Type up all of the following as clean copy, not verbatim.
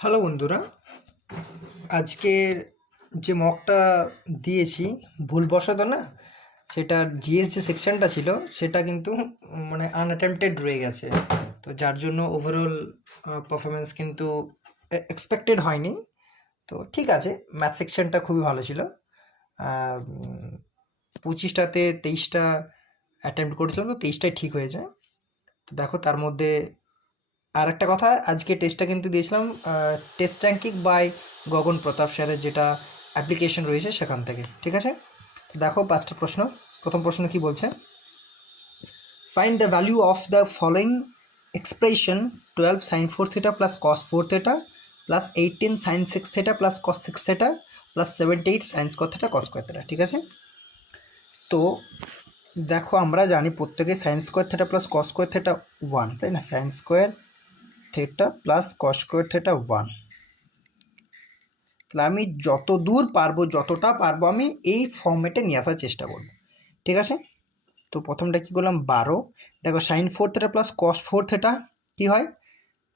Hello বন্ধুরা, আজকের যে মকটা দিয়েছি ভুলবশত না, সেটার জিএস যে সেকশনটা ছিল সেটা কিন্তু মানে আনঅ্যাটেম্পটেড রয়ে গেছে। তো যার জন্য ওভারঅল পারফরমেন্স কিন্তু এক্সপেক্টেড হয়নি। তো ঠিক আছে, ম্যাথ সেকশনটা খুবই ভালো ছিল। 25টাতে 23টা অ্যাটেম্প্ট করেছিলাম, তো 23টাই ঠিক হয়েছে। তো দেখো তার মধ্যে আর একটা কথা, আজকে টেস্টটা কিন্তু দিয়েছিলাম টেস্ট র্যাঙ্কিং বাই গগন প্রতাপ স্যারের যেটা অ্যাপ্লিকেশন রয়েছে সেখান থেকে। ঠিক আছে, তো দেখো 5টা প্রশ্ন। প্রথম প্রশ্ন কি বলছে, find the value of the following expression 12 sine 4 theta plus cos 4 theta plus 18 sine 6 theta plus cos 6 theta plus 78 sine square theta cos square theta. ঠিক আছে, তো দেখো আমরা জানি প্রত্যেকে sine square theta plus cos square theta 1, তাই না? Sine square theta plus cos square theta 1। তাহলে আমি যত দূর পারবো, যতটা পারবো আমি এই ফর্মেটে নিয়ে আসার চেষ্টা করব। ঠিক আছে, তো প্রথমটা কী করলাম, 12। দেখো sine 4 theta plus cos 4 theta কী হয়,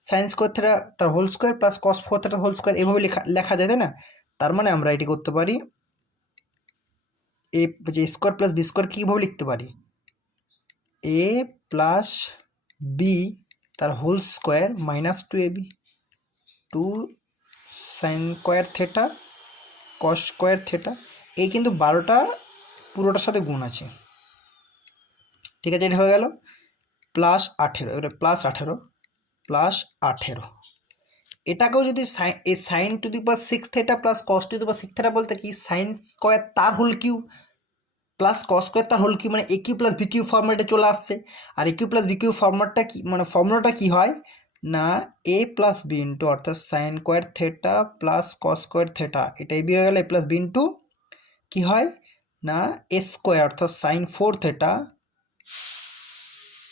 সাইন স্কোয়ার থেটা তার whole square plus cos 4 theta whole square, এভাবে লেখা লেখা যায়, তাই না? তার মানে আমরা এটি করতে পারি, এ যে স্কোয়ার প্লাস বি স্কোয়ার কীভাবে লিখতে পারি, এ প্লাস বি তার whole square minus 2ab, 2 sine square theta cos square theta. এই কিন্তু 12টা পুরোটার সাথে গুণ আছে। ঠিক আছে, এটা হয়ে গেল প্লাস 18। এবারে প্লাস 18 এটাকেও যদি এই sine to the power 6 theta plus cos to the power 6 theta বলতে কি, সাইন স্কোয়ার তার whole cube plus cos square তার হোল কিউ, মানে A cube plus B cube ফর্মেটে চলে আসছে। আর A cube plus B cube ফর্মেটটা কি, মানে ফর্মুলাটা কি হয় না, এ প্লাস বি ইন্টু অর্থাৎ sine square theta plus cos square theta, এটাই বি হয়ে গেল এ প্লাস বি ইন্টু কী হয় না এ স্কোয়ার অর্থাৎ sine 4 theta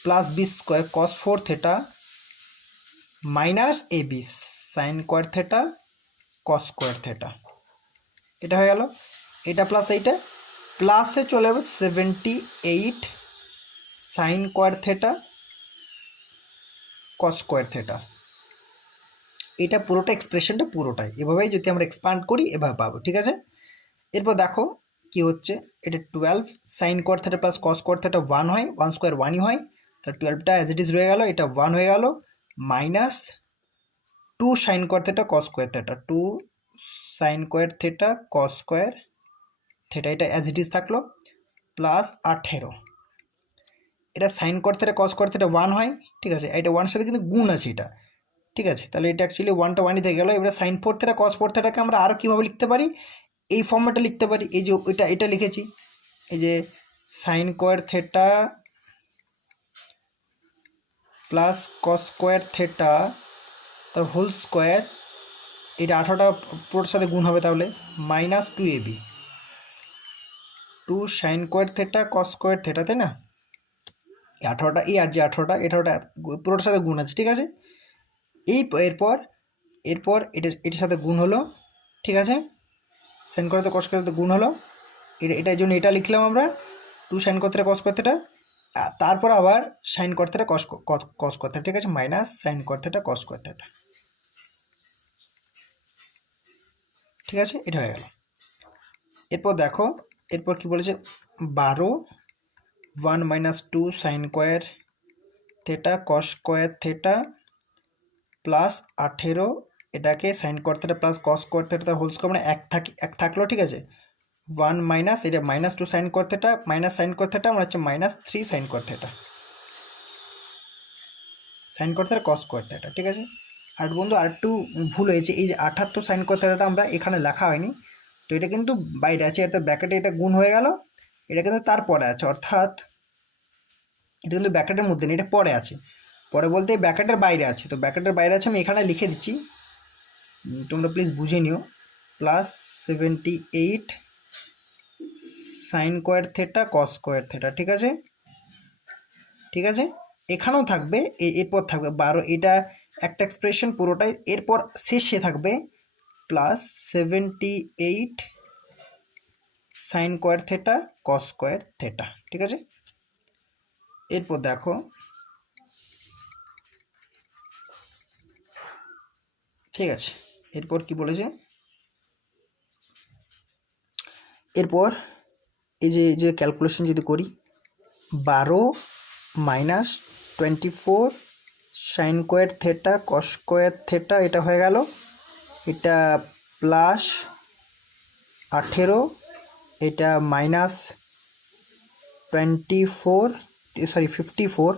plus B square cos 4 theta minus A B sine square theta cos square theta. এটা হয়ে গেল, এটা প্লাস এইটা প্লাসে চলে যাবে 78 sine square theta cos square theta. এটা পুরোটা এক্সপ্রেশনটা পুরোটাই এভাবেই যদি আমরা এক্সপান্ড করি এভাবে পাবো। ঠিক আছে, এরপর দেখো কি হচ্ছে, এটা 12 sign square theta plus cos square theta 1 হয়, 1 স্কোয়ার 1ই হয়, তাহলে 12টা অ্যাজ ইট ইজ রয়ে গেল, এটা 1 হয়ে গেল, minus 2 sine square theta cos square theta, 2 sine square theta cos square theta, এটা অ্যাজ ইট ইজ থাকলো, প্লাস 18। এটা sign square theta cos square theta 1 হয়। ঠিক আছে, এটা 1 সাথে কিন্তু গুণ আছে এটা। ঠিক আছে, তাহলে এটা অ্যাকচুয়ালি 1টা 1ই থেকে গেলো। এবারে সাইন 4 থেটা কস 4 থেটাকে আমরা আরও কীভাবে লিখতে পারি, এই ফর্মেটে লিখতে পারি, এই যে এটা লিখেছি, এই যে sign square theta plus cos square theta তার হোল স্কোয়ার, এটা 18টা পুরোর সাথে গুণ হবে, তাহলে minus 2ab, 2 sine square theta cos square theta, তাই না? 18টা এই আর যে 18টা পুরোটার সাথে গুণ আছে। ঠিক আছে, এই এরপর এরপর এটার সাথে গুণ হলো। ঠিক আছে, সাইন করতে কস করতে গুণ হলো, এটার জন্য এটা লিখলাম আমরা 2 সাইন করতে কস করতে, তারপর আবার সাইন করতে কস করতে। ঠিক আছে, মাইনাস সাইন করতে কস করতে। ঠিক আছে, এটা হয়ে গেল। এরপর দেখো, এরপর কি বলেছে, 12 1 minus 2 sine square theta cos square theta plus 18, এটাকে সাইন করতে প্লাস কস স্কোয়ার থেটা তার হোল স্কোয়ার, মানে এক থাকলো। ঠিক আছে, 1 মাইনাস এটা minus 2 sine square theta minus sine square theta মানে হচ্ছে minus 3 sign square theta, sign square theta cos square theta. ঠিক আছে, আর বন্ধু আর একটু ভুল হয়েছে, এই যে 78 সাইন স্কোয়ার থেটাটা আমরা এখানে লেখা হয়নি, তো এটা কিন্তু বাইরে আছে, এটা ব্যাকেটে এটা গুণ হয়ে গেল, এটা কিন্তু তারপরে আছে, অর্থাৎ এটা কিন্তু ব্যাকেটের মধ্যে নেই, এটা পরে আছে। পরে বলতে ব্যাকেটের বাইরে আছে, তো ব্যাকেটের বাইরে আছে, আমি এখানে লিখে দিচ্ছি, তোমরা প্লিজ বুঝে নিও, plus 78 sine square theta cos square theta. ঠিক আছে, ঠিক আছে, এখানেও থাকবে, এরপর থাকবে 12, এটা একটা এক্সপ্রেশন পুরোটাই, এরপর শেষে থাকবে plus 78 sine square theta cos square theta. ঠিক আছে, এরপর দেখো ঠিক আছে, এরপর কি বলেছে, এরপর এই যে ক্যালকুলেশন যদি করি, 12 minus 24 sign square theta cos square theta, এটা হয়ে গেল, এটা প্লাস 18, এটা minus 24, sorry 54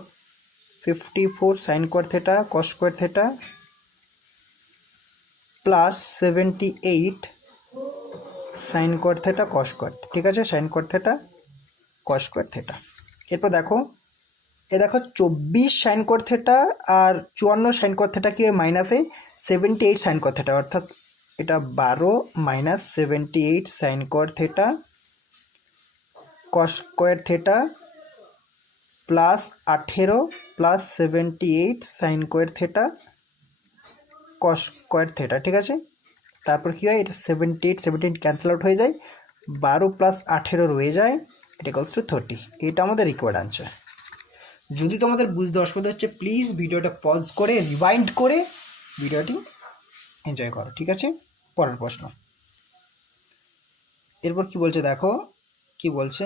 sign square theta cos square theta plus 78 sine square theta cos square, ঠিক আছে, sign square theta cos square theta. এরপর দেখো, দেখো 24 সাইন স্কোয়ার থেটা আর 54 সাইন স্কোয়ার থেটা কি মাইনাসে 78 সাইন স্কোয়ার থেটা, অর্থাৎ এটা 12 minus 78 sine square theta cos square theta plus 18 plus 78 sine square theta cos square theta, ঠিক আছে। তারপর কী হয়, এটা 78 ক্যান্সেল আউট হয়ে যায়, 12 প্লাস 18 রয়ে যায়, এটা ইকুয়ালস টু 30। এটা আমাদের রিকোয়ার্ড আনসার। যদি তোমাদের বুঝতে অসুবিধা হচ্ছে প্লিজ ভিডিওটা পজ করে রিওয়াইন্ড করে ভিডিওটি এনজয় করো, ঠিক আছে। পরের প্রশ্ন, এরপর কি বলছে দেখো, কি বলছে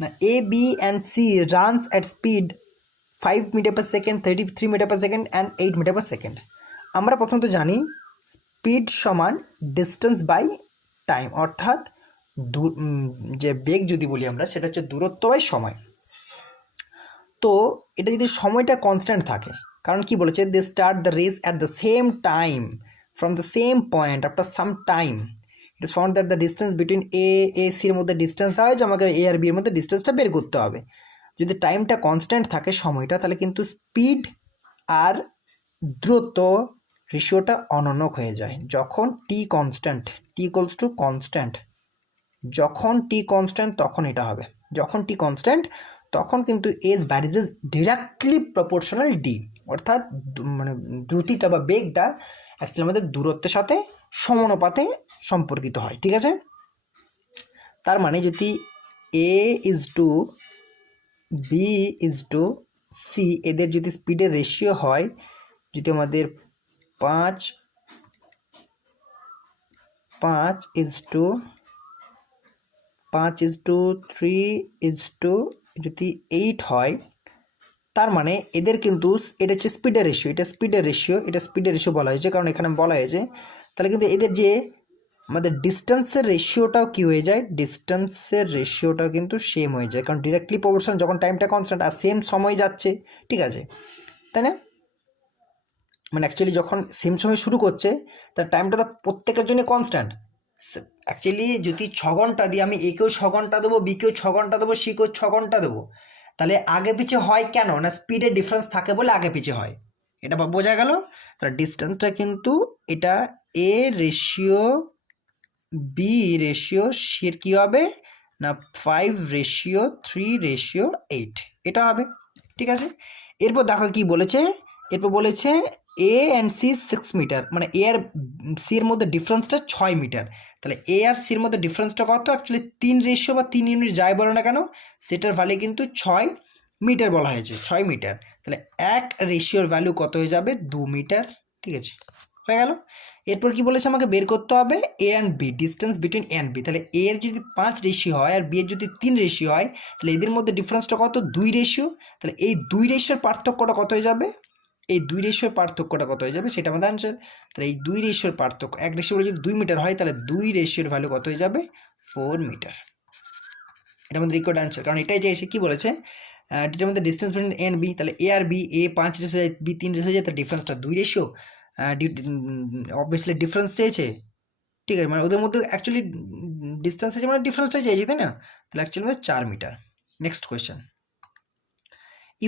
না, A B and C runs at speed 5 metre per second, 33 metre per second and 8 metre per second. আমরা প্রথমত জানি স্পিড সমান ডিস্টেন্স বাই টাইম, অর্থাৎ যে বেগ যদি বলি আমরা, সেটা হচ্ছে দূরত্ব বাই সময়। তো এটা যদি সময়টা কনস্ট্যান্ট থাকে, কারণ কি বলেছে, they start the race at the same time from the same point after some time, it is found that the distance between A সির মধ্যে ডিস্টেন্স হয়, যে আমাকে এ আর বি এর মধ্যে ডিস্টেন্সটা বের করতে হবে। যদি টাইমটা কনস্ট্যান্ট থাকে, সময়টা, তাহলে কিন্তু স্পিড আর দ্রুত রেশিওটা অনন্যক হয়ে যায়। যখন T constant, T equals to constant, যখন টি কনস্ট্যান্ট তখন এটা হবে, যখন টি কনস্ট্যান্ট তখন কিন্তু as varies is directly proportional D, অর্থাৎ মানে দ্রুতিটা বা বেগটা অ্যাকচুয়ালি আমাদের দূরত্বের সাথে সমানুপাতে সম্পর্কিত হয়, ঠিক আছে। তার মানে যদি A is to B is to C, এদের যদি স্পিডের রেশিও হয়, যদি আমাদের 5 ইজ টু 3 ইজ টু যদি 8 হয়, তার মানে এদের কিন্তু এটা হচ্ছে স্পিডের রেশিও, এটা স্পিডের রেশিও বলা হয়েছে, কারণ এখানে বলা হয়েছে। তাহলে কিন্তু এদের যে আমাদের ডিস্টেন্সের রেশিওটাও কী হয়ে যায়, ডিস্টেন্সের রেশিওটাও কিন্তু সেম হয়ে যায়, কারণ ডিরেক্টলি প্রপোর্শনাল, যখন টাইমটা কনস্ট্যান্ট আর সেম সময় যাচ্ছে, ঠিক আছে, তাই না। মানে অ্যাকচুয়ালি যখন সেম সময় শুরু করছে, তার টাইমটা তো প্রত্যেকের জন্য কনস্ট্যান্ট। অ্যাকচুয়ালি যদি 6 ঘন্টা দিয়ে আমি একেও 6 ঘন্টা দেবো, বিকেও 6 ঘন্টা দেবো, সিকেও 6 ঘন্টা দেবো, তাহলে আগে পিছে হয় কেন না, স্পিডের ডিফারেন্স থাকে বলে আগে পিছে হয়, এটা বোঝা গেল। তাহলে ডিস্টেন্সটা কিন্তু এটা এ রেশিও বি রেশিও সির কী হবে না 5:3:8, এটা হবে, ঠিক আছে। এরপর দেখো কি বলেছে, এরপর বলেছে এ অ্যান্ড সি 6 মিটার, মানে এ আর সির মধ্যে ডিফারেন্সটা 6 মিটার। তাহলে এ আর সির মধ্যে ডিফারেন্সটা কত, অ্যাকচুয়ালি 3 রেশিও বা 3 ইউনিট যাই বলো না কেন, সেটার ভ্যালু কিন্তু 6 মিটার বলা হয়েছে, 6 মিটার। তাহলে এক রেশিওর ভ্যালু কত হয়ে যাবে, 2 মিটার, ঠিক আছে, হয়ে গেল। এরপর কি বলেছে, আমাকে বের করতে হবে A and B, distance between A and B. তাহলে এ এর যদি 5 রেশিও হয় আর বি এর যদি 3 রেশিও হয়, তাহলে এদের মধ্যে ডিফারেন্সটা কত, 2 রেশিও। তাহলে এই 2 রেশিওর পার্থক্যটা কত হয়ে যাবে, এই 2 রেশিওর পার্থক্যটা কত হয়ে যাবে, সেটা আমাদের আনসার। তাহলে এই 2 রেশিওর পার্থক্য, এক রেশিও যদি 2 মিটার হয়, তাহলে 2 রেশিওর ভ্যালু কত হয়ে যাবে, 4 মিটার। এটা আমাদের রিকোয়ার্ড আনসার, কারণ এটাই চাইছে, কি বলেছে, এটার মধ্যে distance between A and B, তাহলে এ আর বি, এ 5 রেশিও যায়, বি 3 রেশিও যায়, তাহলে ডিফারেন্সটা 2 রেশিও, অবভিয়াসলি ডিফারেন্স চেয়েছে, ঠিক আছে, মানে ওদের মধ্যে অ্যাকচুয়ালি ডিস্টেন্স আছে, মানে ডিফারেন্সটাই চাইছে, তাই না। তাহলে অ্যাকচুয়ালি আমাদের 4 metre. Next question,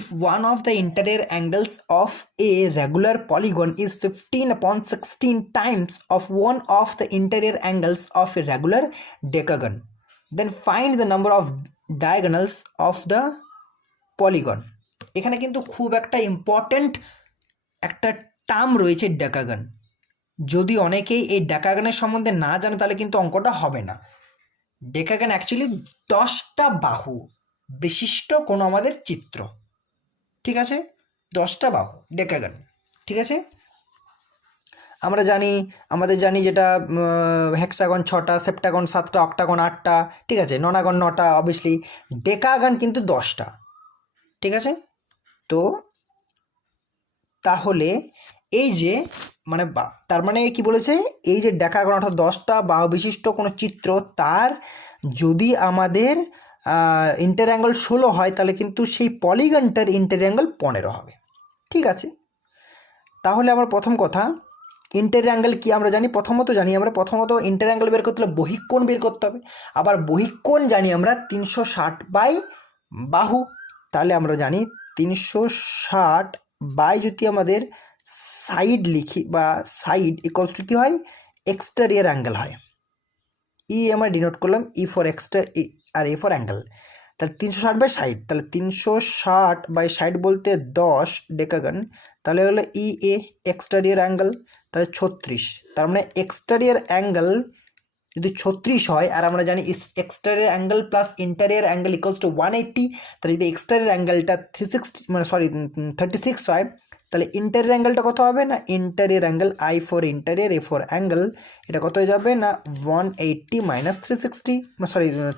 if one of the interior angles of a regular polygon is 15/16 times of one of the interior angles of a regular decagon, then find the number of diagonals of the polygon. এখানে কিন্তু খুব একটা important একটা term রয়েছে, decagon. যদি অনেকেই এই ডেকাগনের সম্বন্ধে না জানে, তাহলে কিন্তু অঙ্কটা হবে না। ডেকাগন অ্যাকচুয়ালি 10টা বাহু বিশিষ্ট কোনো আমাদের চিত্র, ঠিক আছে, 10টা বাহু ডেকাগন। ঠিক আছে। আমরা জানি, আমাদের জানি যেটা হেক্সাগন 6টা, সেপ্টাগন 7টা, অক্টাগন 8টা, ঠিক আছে, ননাগন 9টা, অবভিয়াসলি ডেকাগন কিন্তু 10টা, ঠিক আছে। তো তাহলে এই যে মানে তার মানে কি বলেছে, এই যে ডেকাগন অর্থাৎ 10টা বাহু বিশিষ্ট কোনো চিত্র, তার যদি আমাদের ইন্টার অ্যাঙ্গেল 16 হয় তাহলে কিন্তু সেই পলিগনটার ইন্টার অ্যাঙ্গেল 15 হবে, ঠিক আছে। তাহলে আমার প্রথম কথা, ইন্টার অ্যাঙ্গেল কি আমরা জানি, প্রথমত ইন্টার অ্যাঙ্গেল বের করতে হলে বহিঃকোণ বের করতে হবে। আবার বহিঃকোণ জানি আমরা 360 বাই বাহু, তাহলে আমরা জানি 360 বাই যদি আমাদের সাইড লিখি বা সাইড ইকুয়ালস টু কী হয়, এক্সটেরিয়র অ্যাঙ্গেল হয়। ই আমরা ডিনোট করলাম, ই ফর এক্সট্রা আর এ ফর অ্যাঙ্গেল। তাহলে 360 বাই সাইড, তাহলে 360 বাই সাইড বলতে 10 ডেকাগন, তাহলে হলো ই এ এক্সটেরিয়র অ্যাঙ্গেল, তাহলে 36। তার মানে এক্সটেরিয়র অ্যাঙ্গেল যদি 36 হয়, আর আমরা জানি exterior angle plus interior angle equals two 180, তাহলে যদি এক্সটেরিয়র অ্যাঙ্গেলটা 36 হয়, তাহলে ইন্টেরিয়র অ্যাঙ্গেলটা কত হবে না, interior angle I for interior A for angle, এটা কত হয়ে যাবে না 180 মাইনাস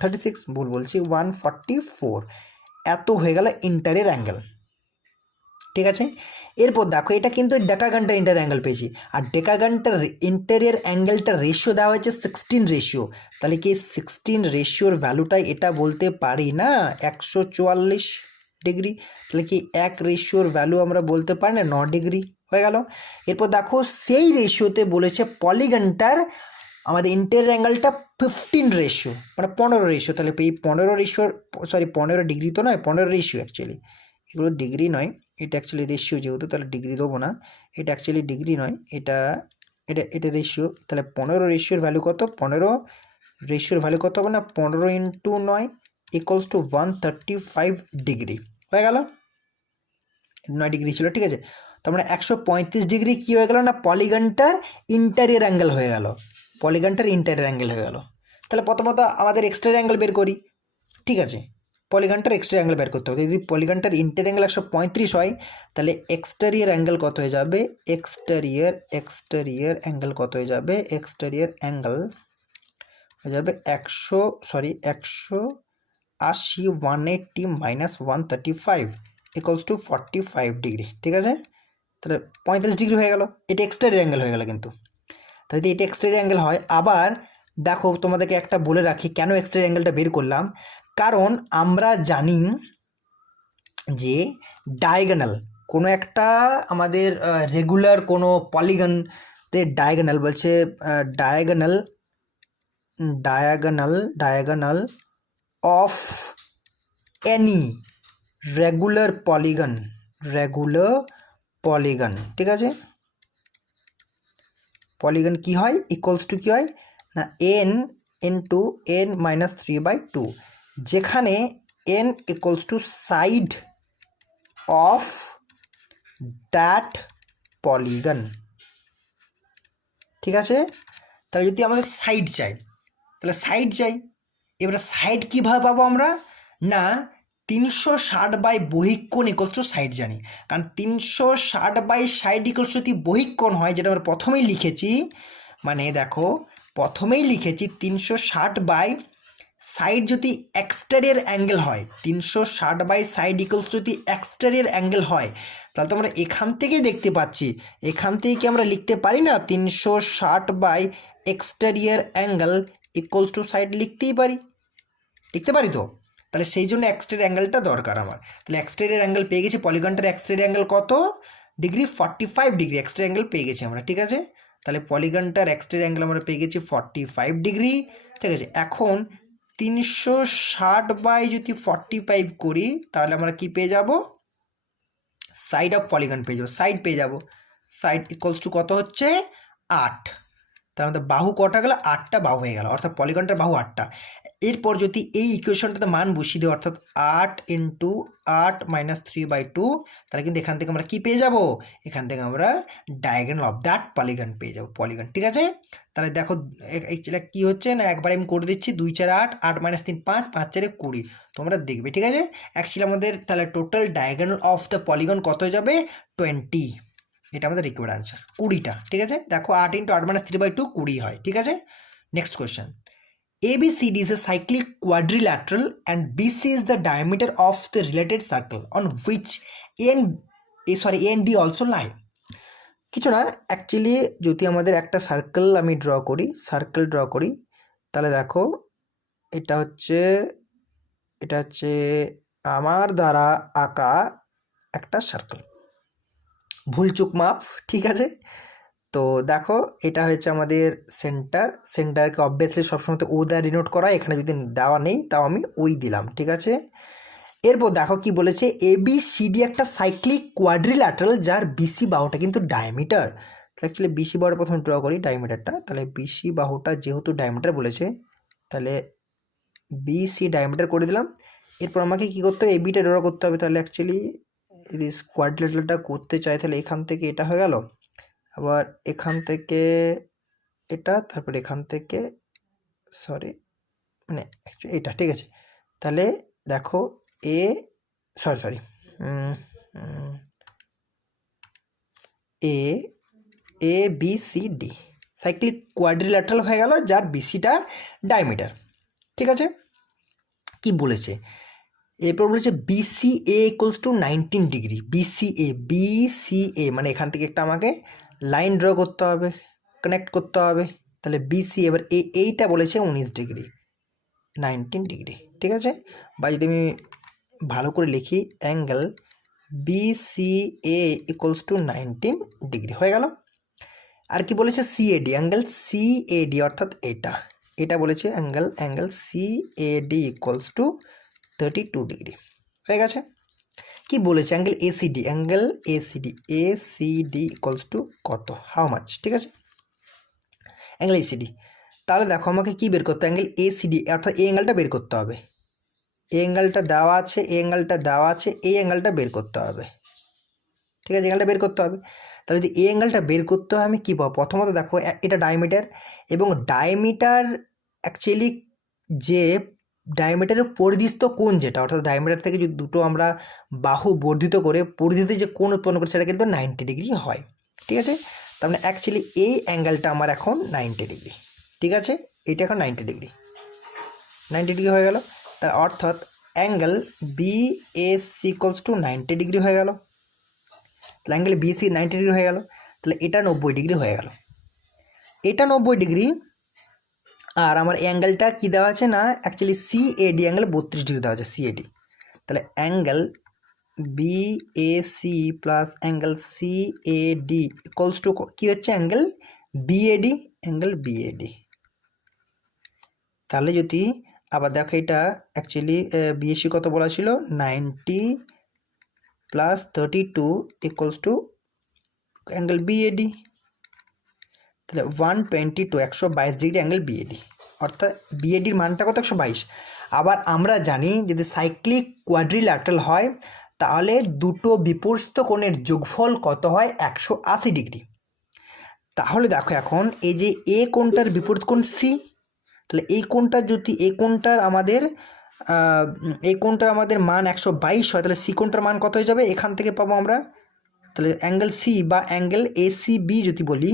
36, ভুল বলছি, 144, এত হয়ে গেল ইন্টেরিয়র অ্যাঙ্গেল, ঠিক আছে। এরপর দেখো এটা কিন্তু ডেকাগনটার ইন্টার অ্যাঙ্গেল পেয়েছি, আর ডেকাগনটার ইন্টেরিয়র অ্যাঙ্গেলটার রেশিও দেওয়া হয়েছে 16 রেশিও, তাহলে কি 16 রেশিওর ভ্যালুটাই এটা বলতে পারি না 144 ডিগ্রি, তাহলে কি 1 রেশিওর ভ্যালু আমরা বলতে পারি না 9 ডিগ্রি হয়ে গেল। এরপর দেখো সেই রেশিওতে বলেছে পলিগনটার আমাদের ইন্টেরিয়র অ্যাঙ্গেলটা 15 রেশিও, মানে 15 রেশিও, তাহলে এই 15 ডিগ্রি তো নয়, 15 রেশিও অ্যাকচুয়ালি, এগুলো ডিগ্রি নয়, এটা অ্যাকচুয়ালি রেশিও, যেহেতু তাহলে ডিগ্রি দেবো না, এটা অ্যাকচুয়ালি ডিগ্রি নয়, এটা এটা এটা রেশিও, তাহলে 15 রেশিওর ভ্যালু কত, 15 রেশিওর ভ্যালু কত হবে না 15 ইন্টু 9 ইকুয়ালস টু 135 ডিগ্রি হয়ে গেল, 9 ডিগ্রি ছিল, ঠিক আছে। তো আমরা 135 ডিগ্রি কী হয়ে গেল না পলিগনটার ইন্টেরিয়র অ্যাঙ্গেল হয়ে গেল, তাহলে প্রথমত আমাদের এক্সটেরিয়র অ্যাঙ্গেল বের করি, ঠিক আছে। পলিগনটার এক্সটেরিয়র অ্যাঙ্গেল বের করতে হবে, যদি পলিগনটার ইন্টেরিয়র অ্যাঙ্গেল 135 হয়, তাহলে এক্সটেরিয়র অ্যাঙ্গেল কত হয়ে যাবে, এক্সটেরিয়র অ্যাঙ্গেল কত হয়ে যাবে, এক্সটেরিয়র অ্যাঙ্গেল হয়ে যাবে 180 180 মাইনাস 135 ইকুয়ালস টু 45 ডিগ্রি, ঠিক আছে। তাহলে 45 ডিগ্রি হয়ে গেল, এটা এক্সটেরিয়র অ্যাঙ্গেল হয়ে গেল কিন্তু। তাহলে যদি এটা এক্সটেরিয়র অ্যাঙ্গেল হয়, আবার দেখো তোমাদেরকে একটা বলে রাখি কেন এক্সটেরিয়র অ্যাঙ্গেলটা বের করলাম, কারণ আমরা জানি যে ডায়াগোনাল কোনো একটা আমাদের রেগুলার কোনো পলিগনের ডায়াগোনাল বলছে, diagonal of any regular polygon, ঠিক আছে। পলিগন কি হয়, ইকুয়ালস টু কী হয় না n ইন্টু n মাইনাস 3/2, যেখানে n equals to side of that polygon, ঠিক আছে। তাহলে যদি আমাদের সাইড চাই, এবারে সাইড কীভাবে পাবো আমরা না 360 বাই বহিঃকোণ ইকুয়ালস টু সাইড জানি, কারণ 360 বাই সাইড ইকুয়ালস যদি বহিঃকোণ হয়, যেটা আমরা প্রথমেই লিখেছি, মানে দেখো প্রথমেই লিখেছি 360 বাই সাইড যদি এক্সটেরিয়র অ্যাঙ্গেল হয়, 360 বাই সাইড ইকুয়ালস যদি এক্সটেরিয়র অ্যাঙ্গেল হয়, তাহলে তো আমরা এখান থেকেই দেখতে পাচ্ছি, এখান থেকে কি আমরা লিখতে পারি না 360 by exterior angle equals to side লিখতে পারি তো। তাহলে সেই জন্য এক্সটেরিয়র অ্যাঙ্গেলটা দরকার আমার, তাহলে এক্সটেরিয়র অ্যাঙ্গেল পেয়ে গেছি, পলিগনটার এক্সটেরিয়র অ্যাঙ্গেল কত ডিগ্রি, 45 ডিগ্রি এক্সটেরিয়র অ্যাঙ্গেল পেয়ে গেছি আমরা, ঠিক আছে। তাহলে পলিগনটার এক্সটেরিয়র অ্যাঙ্গেল আমরা পেয়ে গেছি 45 ডিগ্রি, ঠিক আছে। এখন 360 বাই যদি 45 করি, তাহলে আমরা কি পেয়ে যাব, সাইড অফ পলিগন পেয়ে যাব, সাইড ইকুয়ালস টু কত হচ্ছে 8, তার মধ্যে বাহু কটা গেল, 8টা বাহু হয়ে গেল, অর্থাৎ পলিগনটার বাহু 8টা। এরপর যদি এই ইকুয়েশনটাতে মান বসিয়ে দিই, অর্থাৎ 8 ইন্টু 8 মাইনাস 3/2, তাহলে কিন্তু এখান থেকে আমরা কি পেয়ে যাব, এখান থেকে আমরা ডায়াগোনাল অফ দ্যাট পলিগন পেয়ে যাব, ঠিক আছে। তাহলে দেখো এটা কী হচ্ছে না, একবার আমি করে দিচ্ছি, 2 4 8, 8 মাইনাস 3 5, 5 4 20, তোমরা দেখবে, ঠিক আছে। অ্যাকচুয়ালি আমাদের তাহলে total diagonal of the polygon কত হয়ে যাবে 20, এটা আমাদের রিকোয়ার্ড অ্যান্সার 20টা। ঠিক আছে, দেখো 8 × 8 - 3/2 20 হয়। ঠিক আছে, next question. ABCD is a cyclic quadrilateral and BC is the diameter of the related circle on which A and D also lie. কিছু না, অ্যাকচুয়ালি যদি আমাদের একটা সার্কেল আমি ড্র করি, তাহলে দেখো এটা হচ্ছে আমার দ্বারা আঁকা একটা সার্কেল, ভুলচুক মাপ। ঠিক আছে, তো দেখো এটা হচ্ছে আমাদের সেন্টারকে অবভিয়াসলি সবসময় তো ও দ্বারা ডিনোট করা, এখানে যদি দেওয়া নেই তাও আমি ওই দিলাম। ঠিক আছে, এরপর দেখো কি বলেছে, ABCD একটা সাইক্লিক কোয়াড্রিল্যাটারাল যার বিসি বাহুটা কিন্তু ডায়ামিটার। অ্যাকচুয়ালি বিসি বাহুটা প্রথমে ড্র করি ডায়ামিটারটা, তাহলে বিসি বাহুটা যেহেতু ডায়ামিটার বলেছে তাহলে বিসি ডায়ামিটার করে দিলাম। এরপর আমাকে কী করতে হবে, এবিটা ড্র করতে হবে। তাহলে অ্যাকচুয়ালি যদি কোয়াড্রিল্যাটারালটা করতে চাই তাহলে এখান থেকে এটা হয়ে গেল, আবার এখান থেকে এটা, তারপর এখান থেকে মানে এটা। ঠিক আছে, তাহলে দেখো A B C D cyclic quadrilateral হয়ে গেল যার বিসিটা ডায়ামিটার। ঠিক আছে, কি বলেছে এরপর বলেছে BCA = 19 ডিগ্রি। BCA মানে এখান থেকে একটা আমাকে লাইন ড্র করতে হবে, কানেক্ট করতে হবে। তাহলে BCA, এবার এইটা বলেছে 19 ডিগ্রি, 19 ডিগ্রি। ঠিক আছে, বা যদি আমি ভালো করে লিখি, অ্যাঙ্গেল BCA = 19 ডিগ্রি হয়ে গেল। আর কি বলেছে, CAD, অ্যাঙ্গেল CAD অর্থাৎ এটা বলেছে অ্যাঙ্গেল CAD = 32 ডিগ্রি হয়ে গেছে। কি বলেছে, অ্যাঙ্গেল ACD = কত, হাউ মাচ। ঠিক আছে, অ্যাঙ্গেল ACD, তাহলে দেখো আমাকে কি বের করতে হবে, অ্যাঙ্গেল ACD অর্থাৎ এই অ্যাঙ্গেলটা বের করতে হবে। এই অ্যাঙ্গেলটা দেওয়া আছে, এই অ্যাঙ্গেলটা বের করতে হবে। ঠিক আছে, অ্যাঙ্গেলটা বের করতে হবে। তাহলে যদি এই অ্যাঙ্গেলটা বের করতে হয় আমি কী পাবো, প্রথমত দেখো এটা ডায়ামিটার, এবং ডায়ামিটার অ্যাকচুয়ালি যে ডায়ামিটারের পরিধিস্থ কোণ যেটা, অর্থাৎ ডায়ামিটার থেকে যদি দুটো আমরা বাহু বর্ধিত করে পরিধিতে যে কোণ উৎপন্ন করি সেটা কিন্তু 90 ডিগ্রি হয়। ঠিক আছে, তার মানে অ্যাকচুয়ালি এই অ্যাঙ্গেলটা আমার এখন 90 ডিগ্রি। ঠিক আছে, এটা এখন 90 ডিগ্রি হয়ে গেল। তার অর্থাৎ অ্যাঙ্গেল BAC = 90 ডিগ্রি হয়ে গেল। তাহলে অ্যাঙ্গেল BC 90 ডিগ্রি হয়ে গেল, তাহলে এটা 90 ডিগ্রি হয়ে গেল, এটা 90 ডিগ্রি। আর আমার অ্যাঙ্গেলটা কী দেওয়া আছে না, অ্যাকচুয়ালি CAD অ্যাঙ্গেল 32 ডিগ্রি দেওয়া আছে, CAD। তাহলে angle BAC plus angle CAD = কী হচ্ছে, অ্যাঙ্গেল BAD। তাহলে যদি আবার দেখো এটা অ্যাকচুয়ালি BAC কত বলা ছিল, 90 + 32 = অ্যাঙ্গেল BAD। তাহলে 122 ডিগ্রি অ্যাঙ্গেল BAD, অর্থাৎ BADর মানটা কত, 122। আবার আমরা জানি যদি সাইক্লিক কোয়াড্রিল্যাটারাল হয় তাহলে দুটো বিপরীত কোণের যোগফল কত হয়, 180 ডিগ্রি। তাহলে দেখো এখন এই যে এ কোণটার বিপরীত কোণ C, তাহলে এই কোণটার আমাদের মান 122 হয়, তাহলে C কোণটার মান কত হয়ে যাবে, এখান থেকে পাবো আমরা। তাহলে অ্যাঙ্গেল C বা অ্যাঙ্গেল ACB যদি বলি,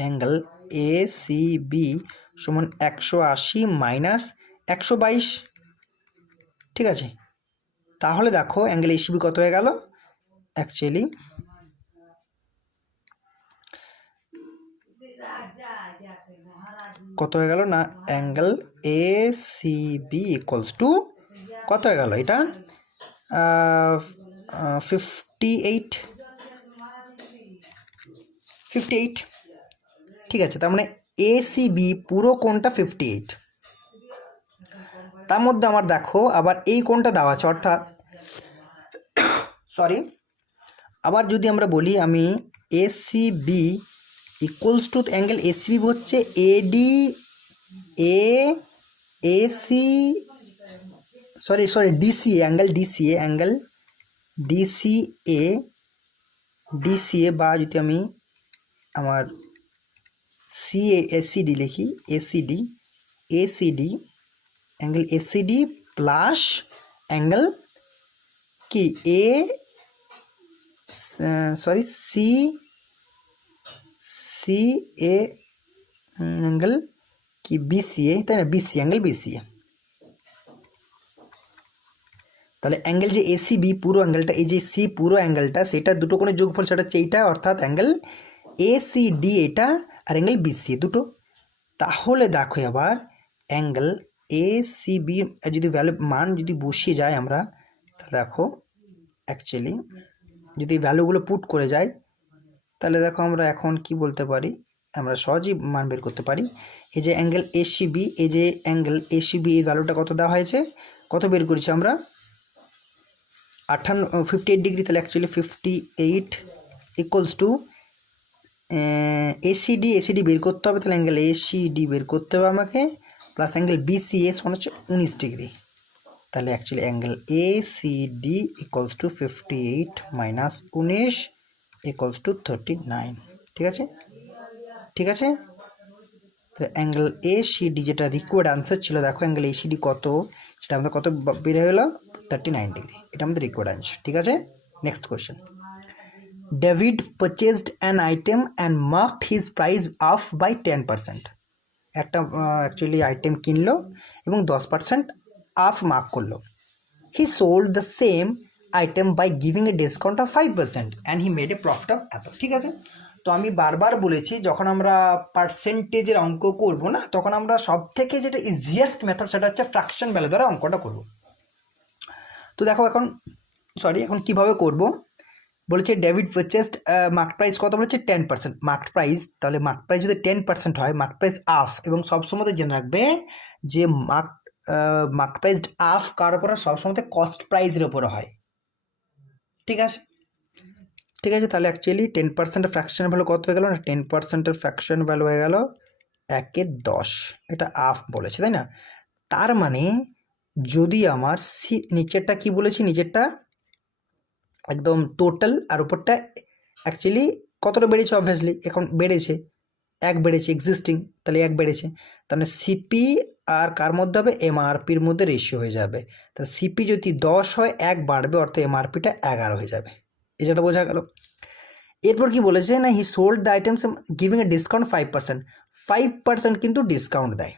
অ্যাঙ্গেল ACB সমান 180 মাইনাস 122। ঠিক আছে, তাহলে দেখো অ্যাঙ্গেল ACB কত হয়ে গেল, অ্যাকচুয়ালি কত হয়ে গেল না, অ্যাঙ্গেল ACB = কত হয়ে গেল, এটা 58। ঠিক আছে, তার মানে ACB পুরো কোণটা 58। তার মধ্যে আমার দেখো আবার এই কোণটা দেওয়া আছে, অর্থাৎ আবার যদি আমরা বলি আমি ACB = অ্যাঙ্গেল ACB হচ্ছে অ্যাঙ্গেল DCA, বা যদি আমি আমার ACD লিখি, ACD angle ACD plus angle কি এ সরি সি সি এ অ্যাঙ্গেল কি বিসিএ, তাই না, বিসি অ্যাঙ্গেল বিসিএ। তাহলে অ্যাঙ্গেল যে এসিবি পুরো অ্যাঙ্গেলটা, এই যে সি পুরো অ্যাঙ্গেলটা, সেটা দুটো কোণের যোগফল, সেটা হচ্ছে এইটা, অর্থাৎ অ্যাঙ্গেল এসিডি এটা, আর অ্যাঙ্গেল বিসি দুটো। তাহলে দেখো এবার অ্যাঙ্গেল এসিবি যদি ভ্যালু মান যদি বসিয়ে যায় আমরা, তাহলে দেখো অ্যাকচুয়ালি যদি ভ্যালুগুলো পুট করে যায়, তাহলে দেখো আমরা এখন কি বলতে পারি, আমরা সহজেই মান বের করতে পারি। এই যে অ্যাঙ্গেল এসিবি, এই যে অ্যাঙ্গেল এসিবি এই ভ্যালুটা কত দেওয়া হয়েছে, কত বের করেছি আমরা 58 ডিগ্রি। তাহলে অ্যাকচুয়ালি 58 ইকুয়ালস টু এসিডি বের করতে হবে, তাহলে অ্যাঙ্গেল এসিডি বের করতে হবে আমাকে, প্লাস অ্যাঙ্গেল বিসিএস মানে হচ্ছে 19 ডিগ্রি। তাহলে actually angle ACD equals to 58 minus 19 equals to 39। ঠিক আছে, ঠিক আছে। তাহলে অ্যাঙ্গেল এসিডি যেটা রিকোয়ার্ড আনসার ছিল, দেখো অ্যাঙ্গেল এসিডি কত, সেটা আমাদের কত বের হয়ে গেলো 39 ডিগ্রি, এটা আমাদের রিকোয়ার্ড আনসার। ঠিক আছে, next question. David purchased an item and marked his price of by 10%। একটা অ্যাকচুয়ালি আইটেম কিনলো এবং 10% অফ মার্ক করলো। He sold the same item by giving a discount of 5% and he made a profit of এত। ঠিক আছে, তো আমি বারবার বলেছি যখন আমরা পার্সেন্টেজের অঙ্ক করব না, তখন আমরা সব থেকে যেটা ইজিয়েস্ট মেথড সেটা হচ্ছে ফ্র্যাকশন ভ্যালু দ্বারা অঙ্কটা করব। তো দেখো এখন কীভাবে করব, বলেছে ডেভিড পারচেজড, মার্ক প্রাইস কত বলেছে 10%, মার্ক প্রাইস, তাহলে মার্ক প্রাইস যদি 10% হয়, মার্ক প্রাইস আফ, এবং সবসময় জেনে রাখবে যে মার্ক প্রাইসড আফ কার ওপরে, সবসময় কস্ট প্রাইসের ওপরে হয়। ঠিক আছে, ঠিক আছে। তাহলে অ্যাকচুয়ালি 10% ফ্র্যাকশন ভ্যালু কত হয়ে গেল না, 10% ফ্র্যাকশন ভ্যালু হয়ে গেল 1/10, এটা আফ বলেছে, তাই না। তার মানে যদি আমার নিচেরটা কি বলেছি, নিচেরটা একদম টোটাল, আর উপরটা অ্যাকচুয়ালি কতটা বেড়েছে, অবভিয়াসলি এখন বেড়েছে 1 বেড়েছে এক্সিস্টিং, তাহলে 1 বেড়েছে, তাহলে সিপি আর কার মধ্যে হবে, এমআরপির মধ্যে রেশিও হয়ে যাবে। তাহলে সিপি যদি 10 হয় 1 বাড়বে, অর্থাৎ এমআরপিটা 11 হয়ে যাবে, এই যেটা বোঝা গেল। এরপর কি বলেছে না, he sold the items giving a discount 5% কিন্তু ডিসকাউন্ট দেয়,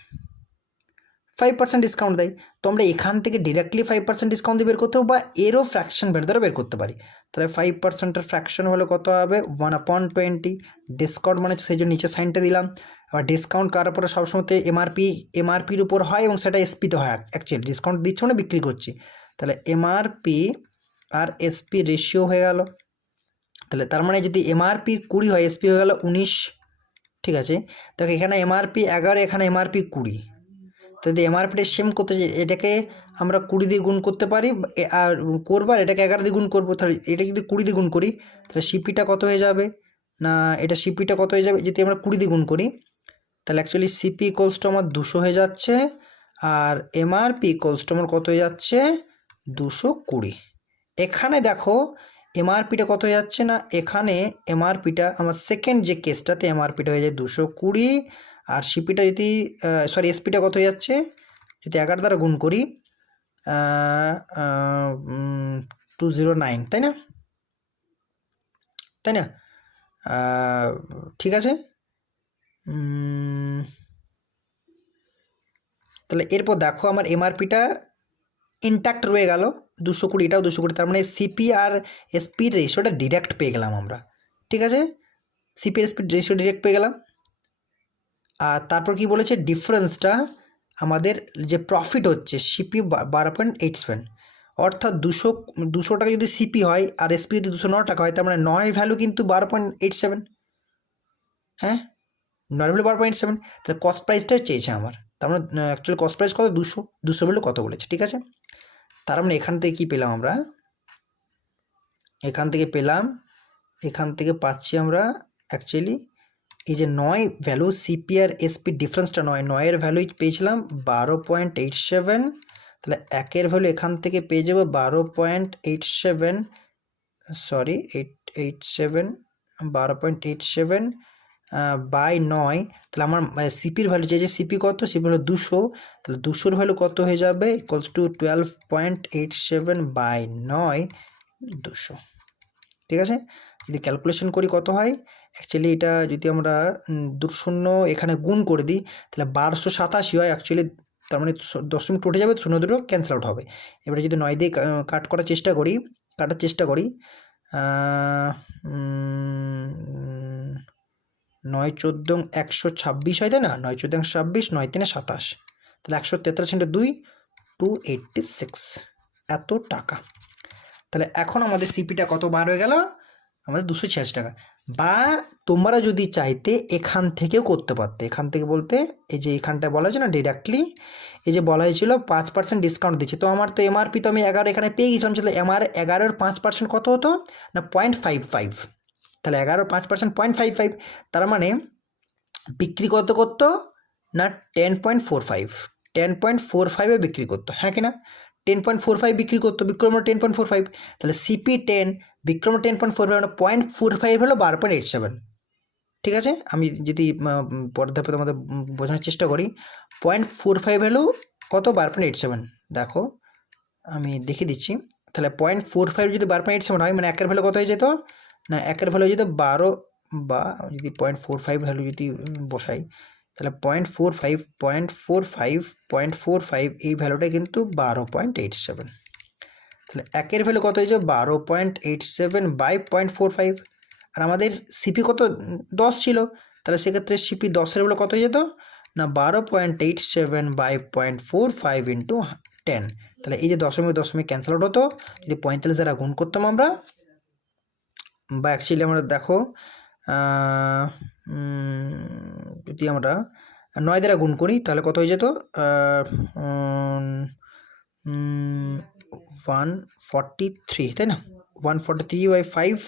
5% ডিসকাউন্ট দেয়। তো আমরা এখান থেকে ডিরেক্টলি 5% ডিসকাউন্ট দিয়ে বের করতে হবে, বা এরও ফ্র্যাকশন ভ্যালু দ্বারা বের করতে পারি। তাহলে 5%-এর ফ্র্যাকশন হলে কত হবে 1/20, ডিসকাউন্ট মানে সেই জন্য নিচে সাইনটা দিলাম। আবার ডিসকাউন্ট কার উপরে, সবসময় এমআরপির উপর হয়, এবং সেটা এসপিতে হয়, অ্যাকচুয়ালি ডিসকাউন্ট দিচ্ছে মানে বিক্রি করছি। তাহলে এমআরপি আর এসপি রেশিও হয়ে গেল। তাহলে তার মানে যদি এমআরপি 20 হয়, এসপি হয়ে গেল 19। ঠিক আছে, দেখো এখানে এমআরপি 11, এখানে এমআরপি 20। তো যদি এমআরপিটা সেম করতে চাই, এটাকে আমরা 20 দিয়ে গুণ করতে পারি, আর করবার এটাকে 11 দিয়ে গুণ করবো। তাহলে এটা যদি 20 দিয়ে গুণ করি, তাহলে সিপিটা কত হয়ে যাবে না, এটা সিপিটা কত হয়ে যাবে যদি আমরা 20 দিয়ে গুণ করি, তাহলে অ্যাকচুয়ালি সিপি ইকুয়ালস টু আমার 200 হয়ে যাচ্ছে, আর এমআরপি ইকুয়ালস টু আমার কত হয়ে যাচ্ছে 220। এখানে দেখো এমআরপিটা কত হয়ে যাচ্ছে না, এখানে এমআরপিটা আমার সেকেন্ড যে কেসটাতে এমআরপিটা হয়ে যায় 220, আর সিপিটা যদি এসপিটা কত হয়ে যাচ্ছে, যদি 11 দ্বারা গুণ করি 209, তাই না, তাই না, ঠিক আছে। তাহলে এরপর দেখো আমার এমআরপিটা ইনট্যাক্ট রয়ে গেল 220, এটাও 220, তার মানে সিপি আর এসপির রেশিওটা ডিরেক্ট পেয়ে গেলাম আমরা। ঠিক আছে, সিপি আর এসপির রেশিও ডিরেক্ট পেয়ে গেলাম। আর তারপর কি বলেছে, ডিফারেন্সটা আমাদের যে প্রফিট হচ্ছে সিপি 12.87, অর্থাৎ 200 টাকা যদি সিপি হয় আর এসপি যদি 209 টাকা হয়, তার মানে 9 ভ্যালু কিন্তু 12.87, হ্যাঁ 9 ভ্যালু 12.87। তাহলে কস্ট প্রাইসটাও চেয়েছে আমার, তার মানে অ্যাকচুয়ালি কস্ট প্রাইস কত 200 ভ্যালু কত বলেছে। ঠিক আছে, তার মানে এখান থেকে কী পেলাম আমরা, এখান থেকে পাচ্ছি আমরা অ্যাকচুয়ালি এই যে 9 ভ্যালু সিপি আর এসপি ডিফারেন্সটা 9 ভ্যালু পেয়েছিলাম 12.87। তাহলে 1 ভ্যালু এখান থেকে পেয়ে যাবো 12.87, 12.87, বাই 9, তাহলে আমার সিপির ভ্যালু যে সিপি কত, সিপি হলো 200, তাহলে 200-র ভ্যালু কত হয়ে যাবে, ইকুয়ালস টু 12.87 বাই 9, 200। ঠিক আছে, যদি ক্যালকুলেশন করি কত হয়, অ্যাকচুয়ালি এটা যদি আমরা 2 এখানে গুণ করে দিই তাহলে 1287 হয় অ্যাকচুয়ালি, তার মানে দশমিক উঠে যাবে, 0 ক্যান্সেল আউট হবে। এবারে যদি 9 দিয়ে কাটার চেষ্টা করি 9×14 126 হয়, তাই না, 9×14 126, 9×3 27, তাহলে 143 × 2 286, এত টাকা। তাহলে এখন আমাদের সিপিটা কত বার হয়ে গেল, আমাদের 286 টাকা। বা তোমরা যদি চাইতে এখান থেকেও করতে পারতে, এখান থেকে বলতে এই যে এখানটায় বলা হয়েছে না ডিরেক্টলি, এই যে বলা হয়েছিল 5% ডিসকাউন্ট দিচ্ছে, তো আমার তো এমআরপি তো আমি 11 এখানে পেয়ে গেছিলাম, ছিল 11-এর 5% কত হতো না 0.55, তাহলে 11-এর 5% 0.55, তার মানে বিক্রি কত করতো না 10.45, 10.45-এ বিক্রি করতো, হ্যাঁ কি না, 10.45 বিক্রি করতো, বিক্রমরা 10.45, তাহলে সিপি 10, বিক্রম 10.45, মানে 0.45 হলো 12.87। ঠিক আছে, আমি যদি পরের ধাপে তোমাদের বোঝানোর চেষ্টা করি, 0.45 হলো কত 12.87, দেখো আমি দেখিয়ে দিচ্ছি। তাহলে 0.45 যদি 12.87 হয়, মানে একের ভ্যালু কত হয়ে যেত না, একের ভ্যালু যেত 12, বা যদি 0.45 ভ্যালু যদি বসাই তাহলে 0.45 এই ভ্যালুটা কিন্তু 12.87, তাহলে একের ভ্যালু কত হয়েছে 12.87 বাই 0.45, আর আমাদের সিপি কত 10 ছিল, তাহলে সেক্ষেত্রে সিপি 10-এর ভ্যালু কত হয়ে যেত না 12.87 বাই 0.45 ইন্টু 10, তাহলে এই যে দশমিক ক্যান্সেল আউট হতো, যদি 45 দ্বারা গুণ করতাম আমরা, বা অ্যাকচুয়ালি আমরা দেখো যদি আমরা 9 দ্বারা গুণ করি তাহলে কত হয়ে যেত 143, তাই না, 143/5,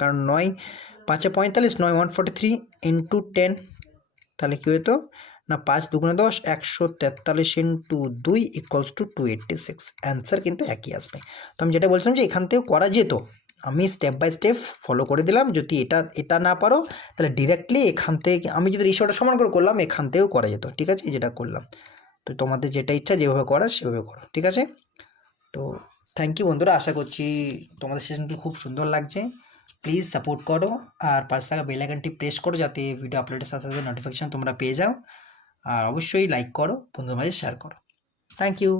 কারণ 9×5 = 45, 9 143 ইন্টু 10, তাহলে কী হতো না 5×2 = 10, 143 ইন্টু 2 ইকুয়ালস টু 286, অ্যান্সার কিন্তু একই আসবে। তো আমি যেটা বলছিলাম যে এখান থেকেও করা যেত, আমি স্টেপ বাই স্টেপ ফলো করে দিলাম, যদি এটা না পারো তাহলে ডিরেক্টলি এখান থেকে আমি যদি রেশিওটা সমান করে করলাম, এখান থেকেও করা যেত। ঠিক আছে, যেটা করলাম, তো তোমাদের যেটা ইচ্ছা যেভাবে করার সেভাবে করো। ঠিক আছে, তো থ্যাংক ইউ বন্ধুরা, আশা করছি তোমাদের সেশনটি খুব সুন্দর লাগছে। প্লিজ সাপোর্ট করো, আর পাশে থাকা বেল আইকনটি প্রেস করো যাতে ভিডিও আপলোডের সাথে সাথে নোটিফিকেশান তোমরা পেয়ে যাও, আর অবশ্যই লাইক করো, বন্ধুদের মাঝে শেয়ার করো। Thank you.